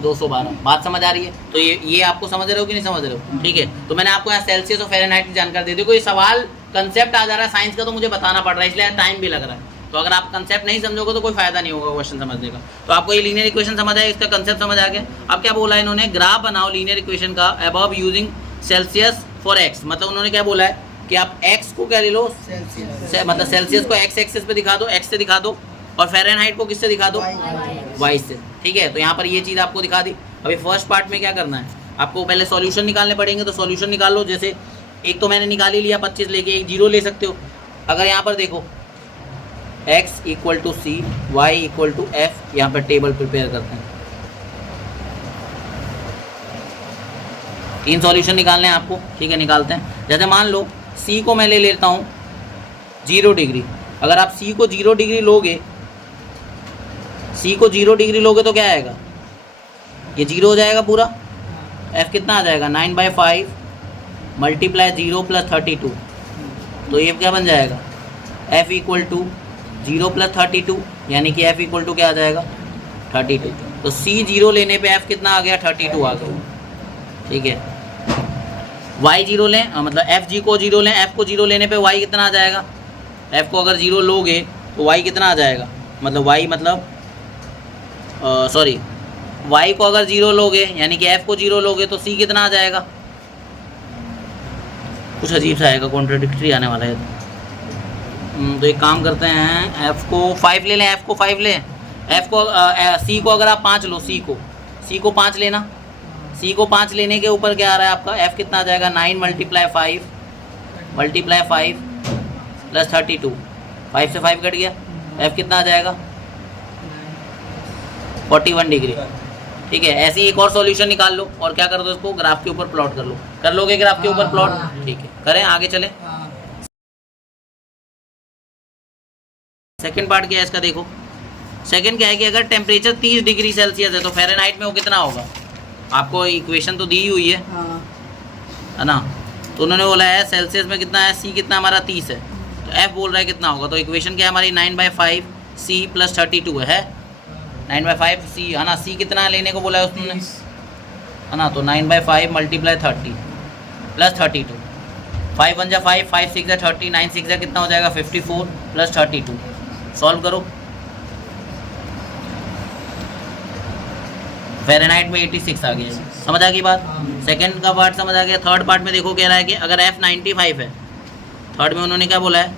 212। बात समझ आ रही है? तो ये आपको समझ रहे हो कि नहीं समझ रहे हो? ठीक है, तो मैंने आपको यहाँ सेल्सियस और फ़ारेनहाइट की जानकारी दे दी। कोई सवाल कंसेप्ट आ जा रहा है साइंस का तो मुझे बताना पड़ रहा है, इसलिए टाइम भी लग रहा है। तो अगर आप कंसेप्ट नहीं समझोगे तो कोई फायदा नहीं होगा क्वेश्चन समझने का। तो आपको ये लीनियर इक्वेशन समझ आया, इसका कंसेप्ट समझ आ गया। अब क्या बोला इन्होंने, ग्राफ बनाओ लीनियर इक्वेशन का above using Celsius for x. मतलब उन्होंने क्या बोला है कि आप एक्स को क्या ले लो, मतलब सेल्सियस को एक्स एक्सिस पे दिखा दो, एक्स से दिखा दो, और फ़ारेनहाइट को किससे दिखा दो, वाई से। ठीक है, तो यहाँ पर ये चीज़ आपको दिखा दी। अभी फर्स्ट पार्ट में क्या करना है, आपको पहले सॉल्यूशन निकालने पड़ेंगे। तो सॉल्यूशन निकाल लो। जैसे एक तो मैंने निकाल ही लिया 25 लेके, एक 0 ले सकते हो। अगर यहाँ पर देखो x = c, y = f, यहाँ पर टेबल प्रिपेयर करते हैं। 3 सॉल्यूशन निकालने हैं आपको, ठीक है, निकालते हैं। जैसे मान लो c को मैं ले लेता हूँ 0 डिग्री। अगर आप c को 0 डिग्री लोगे, c को 0 डिग्री लोगे तो क्या आएगा, ये 0 हो जाएगा पूरा, f कितना आ जाएगा 9/5 मल्टीप्लाई 0 + 32, तो ये क्या बन जाएगा f = 0 + 32, यानी कि f = क्या आ जाएगा 32। तो c 0 लेने पे f कितना आ गया 32 आ गया, ठीक है। y 0 लें, मतलब f g को 0 लें, f को 0 लेने पे y कितना आ जाएगा, f को अगर 0 लोगे तो y कितना आ जाएगा, मतलब y मतलब सॉरी y को अगर 0 लोगे यानी कि f को 0 लोगे तो c कितना आ जाएगा, कुछ अजीब सा आएगा, कॉन्ट्राडिक्टरी आने वाला है। तो एक काम करते हैं, f को 5 ले लें, f को 5 लें, f को c को अगर आप 5 लो, c को 5 लेना, c को 5 लेने के ऊपर क्या आ रहा है आपका f कितना आ जाएगा 9 × 5 + 32, 5 से 5 कट गया, f कितना आ जाएगा 41 डिग्री, ठीक है। ऐसे ही एक और सॉल्यूशन निकाल लो और क्या कर दो, इसको ग्राफ के ऊपर प्लॉट कर लो, कर लोगे ग्राफ के ऊपर प्लॉट, ठीक है। करें, आगे चलें। सेकंड पार्ट क्या है इसका, देखो सेकंड क्या है कि अगर टेम्परेचर 30 डिग्री सेल्सियस है तो फ़ारेनहाइट में वो कितना होगा, आपको इक्वेशन तो दी हुई है ना, तो उन्होंने बोला है सेल्सियस में कितना है, c कितना हमारा 30 है, तो f बोल रहा है कितना होगा, तो इक्वेशन क्या है हमारी 9/5 c + 32 है 9/5 c, है ना। c कितना लेने को बोला है उसने, है ना, तो 9/5 × 30 + 32, 5 × 5 5 5 6 30, 9 6 कितना हो जाएगा 54 + 32, सॉल्व करो। फ़ारेनहाइट में 86 आ गया, समझ आ गई बात। सेकंड का पार्ट समझ आ गया। थर्ड पार्ट में देखो कह रहा है कि अगर f 95 है, थर्ड में उन्होंने क्या बोला है,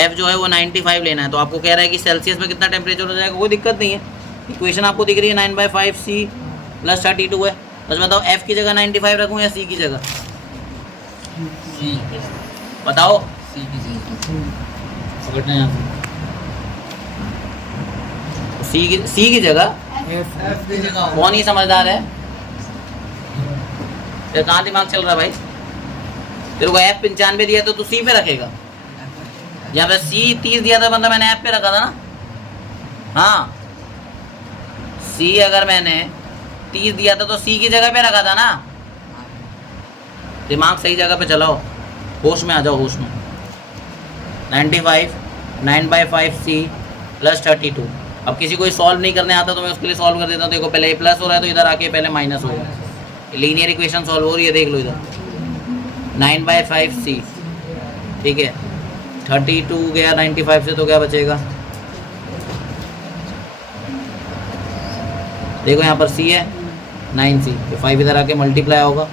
f जो है वो 95 लेना है, तो आपको कह रहा है कि सेल्सियस में कितना टेम्परेचर हो जाएगा, कोई दिक्कत नहीं है, इक्वेशन आपको दिख रही है 9/5 c + 32 है। बस बताओ f की जगह 95 रखूँ या c की जगह, बताओ c की जगह कौन ही समझदार है, तेरे कहाँ दिमाग चल रहा है भाई, तेरे को f 95 दिया तो तू c पे रखेगा, यहाँ पे c 30 दिया था मतलब मैंने f पे रखा था ना, हाँ c अगर मैंने 30 दिया था तो c की जगह पे रखा था ना, दिमाग सही जगह पे चलाओ, होश में आ जाओ, होश में। 95 9/5 c + 32, अब किसी को सॉल्व नहीं करने आता तो मैं उसके लिए सॉल्व कर देता हूँ। देखो पहले प्लस हो रहा है तो इधर आके पहले माइनस होगा, लीनियर इक्वेशन सॉल्व हो रही है, देख लो इधर 9/5 c, ठीक है, 32 गया 95 से तो क्या बचेगा, देखो यहाँ पर c है 9c, तो 5 इधर आके मल्टीप्लाई होगा,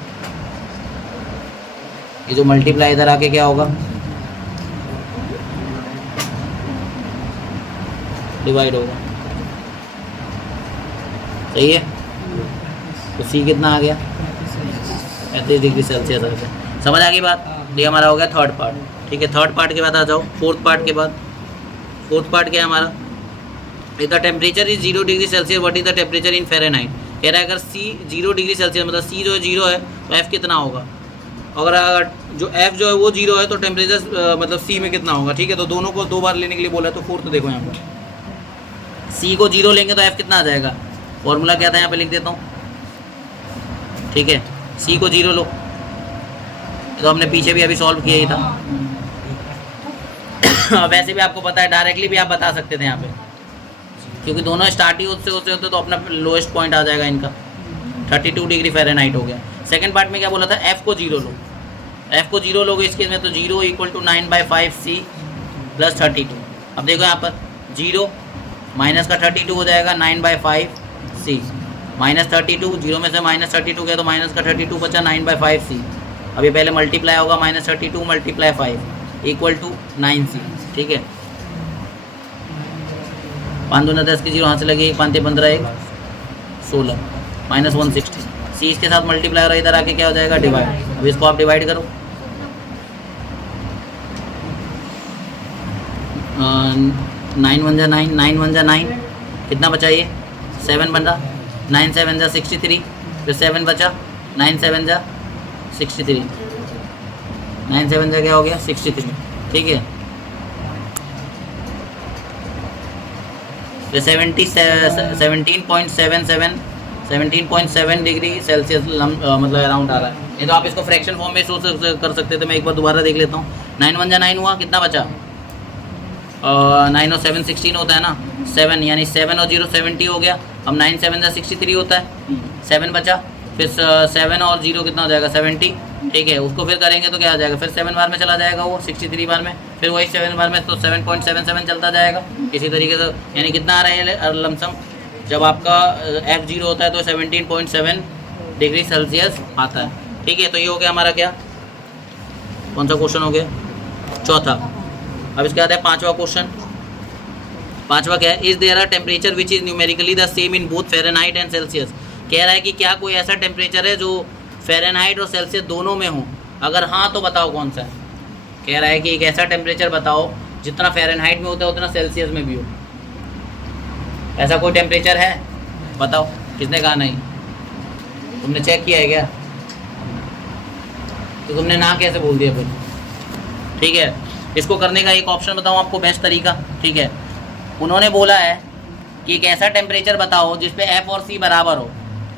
ये जो मल्टीप्लाई इधर आके क्या होगा डिवाइड होगा, सही है। तो c कितना आ गया 35 डिग्री सेल्सियस आ गया, समझ आ गई बात। ये हमारा हो गया थर्ड पार्ट, ठीक है। थर्ड पार्ट के बाद आ जाओ फोर्थ पार्ट के बाद। फोर्थ पार्ट क्या है हमारा, if the temperature is 0 degree Celsius what is the temperature in Fahrenheit, कह रहा है अगर c 0 डिग्री सेल्सियस मतलब c जो है 0 है तो f कितना होगा, अगर जो f जो है वो 0 है तो टेम्परेचर मतलब c में कितना होगा, ठीक है। तो दोनों को 2 बार लेने के लिए बोला है, तो फोर्थ देखो यहाँ पर c को 0 लेंगे तो f कितना आ जाएगा, फॉर्मूला क्या था यहाँ पे लिख देता हूँ, ठीक है। c को 0 लो, तो हमने पीछे भी अभी सॉल्व किया ही था। वैसे भी आपको पता है, डायरेक्टली भी आप बता सकते थे यहाँ पे, क्योंकि दोनों स्टार्ट ही उससे होते होते तो अपना लोएस्ट पॉइंट आ जाएगा इनका, 32 डिग्री फ़ारेनहाइट हो गया। सेकंड पार्ट में क्या बोला था, f को 0 लो, f को 0 लोगे इस केस में तो 0 = 9/5 c + 32। अब देखो यहाँ पर 0 माइनस का 32 हो जाएगा 9/5 c -32, 0 में से -32 गया तो माइनस का 32 बचा 9/5 c। अब ये पहले मल्टीप्लाई होगा -32 × 5 = 9c, ठीक है। 5 दूना 10 की 0 हाथ से लगी, 5 15 1 16 -160 c इसके साथ मल्टीप्लाई हो रहा है, इधर आके क्या हो जाएगा डिवाइड। अब इसको आप डिवाइड करो, 9 1 जा 9, 9 1 जा 9, कितना बचा ये 7 बन रहा, 9 7 जा 63, फिर 7 बचा, 9 7 जा 63, 9 7 जा क्या हो गया 63, ठीक है। फिर 17.77 17.7 डिग्री सेल्सियस मतलब अराउंड आ रहा है। नहीं तो आप इसको फ्रैक्शन फॉर्म में सोच कर सकते थे। मैं एक बार दोबारा देख लेता हूँ। 9 1 जा 9 हुआ, कितना बचा? 9 और 7 16 होता है ना, 7 यानी 7 और 0 70 हो गया। अब 9 7 जा 63 होता है, 7 बचा, फिर 7 और 0 कितना हो जाएगा? 70, ठीक है। उसको फिर करेंगे तो क्या आ जाएगा? फिर 7 बार में चला जाएगा वो, 63 बार में, फिर वही 7 बार में, तो 7.77 चलता जाएगा इसी तरीके से। यानी कितना आ रहा है लमसम? जब आपका F0 होता है तो 17.7 डिग्री सेल्सियस आता है, ठीक है। तो ये हो गया हमारा क्या, कौन सा क्वेश्चन हो गया? चौथा। अब इसके बाद है पांचवा क्वेश्चन। पांचवा क्या है? Is there a temperature which is numerically the same in both Fahrenheit and Celsius. कह रहा है कि क्या कोई ऐसा टेम्परेचर है जो फ़ारेनहाइट और सेल्सियस दोनों में हो? अगर हाँ तो बताओ कौन सा है। कह रहा है कि एक ऐसा टेम्परेचर बताओ जितना फ़ारेनहाइट में होता है उतना सेल्सियस में भी हो। ऐसा कोई टेम्परेचर है? बताओ। किसने कहा नहीं? तुमने चेक किया है क्या? तो तुमने ना कैसे बोल दिया फिर? ठीक है, इसको करने का एक ऑप्शन बताऊँ आपको, बेस्ट तरीका, ठीक है। उन्होंने बोला है कि एक ऐसा टेम्परेचर बताओ जिस पे F और C बराबर हो।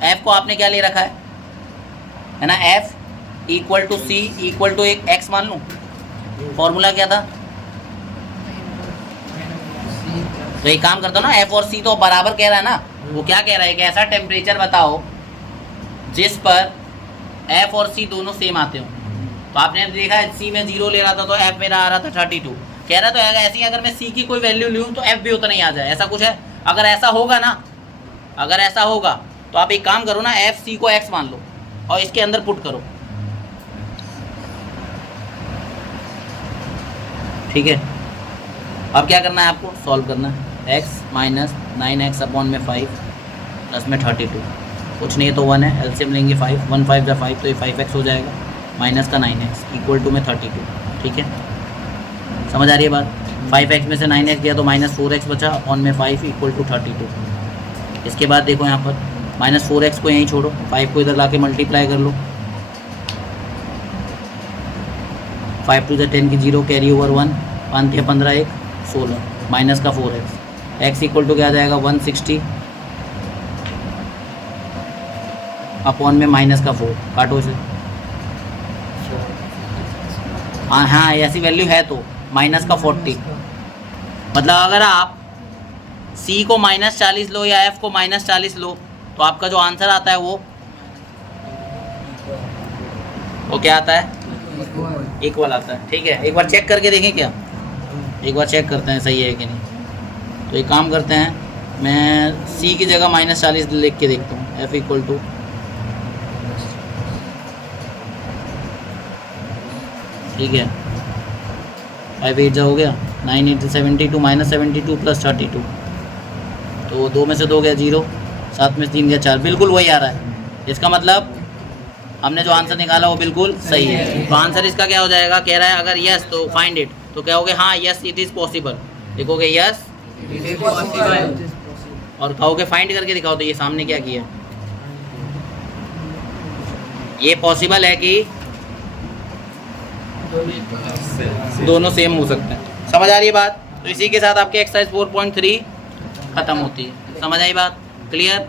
F को आपने क्या ले रखा है ना? F equal to C equal to एक X मान लूँ। फॉर्मूला क्या था? तो एक काम करता हूँ ना, F और C तो बराबर कह रहा है ना। वो क्या कह रहा है? एक ऐसा टेम्परेचर बताओ जिस पर F और C दोनों सेम आते हो। तो आपने देखा है C में 0 ले रहा था तो F मेरा आ रहा था 32। कह रहा तो ऐसे ही अगर मैं C की कोई वैल्यू लूँ तो F भी उतना ही आ जाए, ऐसा कुछ है? अगर ऐसा होगा ना, अगर ऐसा होगा तो आप एक काम करो ना, FC को X मान लो और इसके अंदर पुट करो, ठीक है। अब क्या करना है आपको? सॉल्व करना है। x माइनस 9x अपॉन में 5 प्लस में 32, कुछ नहीं है तो 1 है, एलसीएम लेंगे 5, 1 5 या 5 तो ये 5x हो जाएगा, माइनस का 9x इक्वल टू में 32, ठीक है। समझ आ रही है बात? 5x में से 9x गया तो माइनस 4x बचा अपॉन में 5 इक्वल टू 32। इसके बाद देखो यहाँ पर माइनस 4x को यहीं छोड़ो, 5 को इधर ला के मल्टीप्लाई कर लो, 5 टू द 10 की 0 कैरी ओवर 1, 5 के 15 1 16 माइनस का 4x, x इक्वल टू क्या आ जाएगा? 160 अपॉन में माइनस का 4, काटो इसे। हाँ ऐसी वैल्यू है तो माइनस का 40। मतलब अगर आप C को माइनस 40 लो या F को माइनस 40 लो तो आपका जो आंसर आता है वो क्या आता है? इक्वल आता है, ठीक है। एक बार चेक करके देखें क्या? एक बार चेक करते हैं सही है कि नहीं। तो एक काम करते हैं, मैं C की जगह माइनस 40 लिख के देखता हूँ। F इक्वल टू ठीक है 5 8 हो गया, 9 8 72 माइनस 72 प्लस 32, तो 2 में से 2 गया 0, 7 में से 3 गया 4, बिल्कुल वही आ रहा है। इसका मतलब हमने जो आंसर निकाला वो बिल्कुल सही है। तो आंसर इसका क्या हो जाएगा? कह रहा है अगर यस तो फाइंड इट, तो क्या कहोगे? हाँ यस इट इज़ पॉसिबल, लिखोगे यस और कहोगे फाइंड करके दिखाओ। तो ये सामने क्या किया? ये पॉसिबल है कि दोनों सेम हो सकते हैं। समझ आ रही है बात? तो इसी के साथ आपके एक्सरसाइज 4.3 खत्म होती है। समझ आई बात? क्लियर?